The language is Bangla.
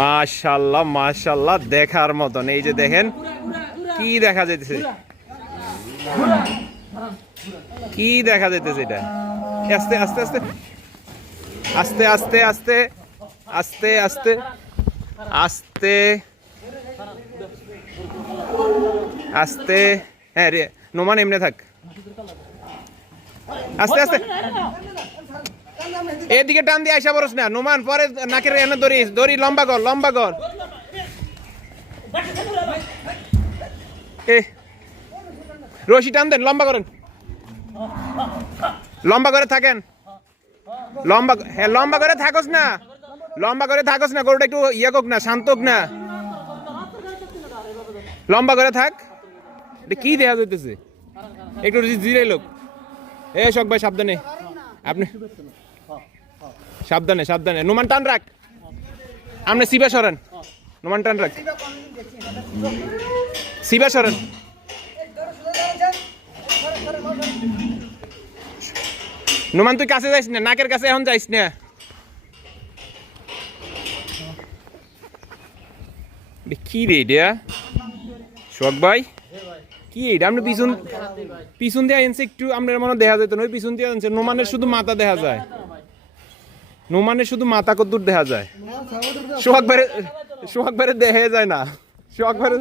মাশাআল্লাহ মাশাআল্লাহ, দেখার মতন। এই যে দেখেন কি দেখা যাইতেছে, কি দেখা যাইতেছে এটা। আস্তে আস্তে আস্তে আস্তে আস্তে আস্তে আস্তে আস্তে আস্তে আস্তে। হ্যাঁ রে নোমান, এমনি থাক, আস্তে আস্তে। এদিকে টান দিয়ে আইসা বরস না নোমান, পরে নাকের এনে দড়ি দড়ি লম্বা কর, লম্বা কর। এ রশি টান দেন, লম্বা করেন, লম্বা করে থাকেন, লম্বা। হ্যাঁ লম্বা করে থাকস না, লম্বা করে থাকস না, গরুটা একটু ইয়ে হোক না, শান্ত হোক না, লম্বা করে থাক। কি দেখা যাইতেছে, একটু জিরে লোক। এ শোক ভাই সাবধানে, আপনি সাবধানে সাবধানে। নোমান টান রাখ, আপনি সিবা সরেন, নোমান টান রাখ, সিবা সরেন। নোমান তুই কাছে যাইস না, নাকের কাছে এখন যাইস না। কি রে এটা শোক ভাই, কি এটা? আপনি পিছন পিছন দিয়ে আনছে, একটু আপনার মনে দেখা যেত না, ওই পিছন দিয়ে আনছে। নোমানের শুধু মাথা দেখা যায়, নোমানের শুধু মাথা কদ্দুর দেখা যায়, সোহাগ ভাইরে দেখা যায় না, সোহাগ ভাইরে।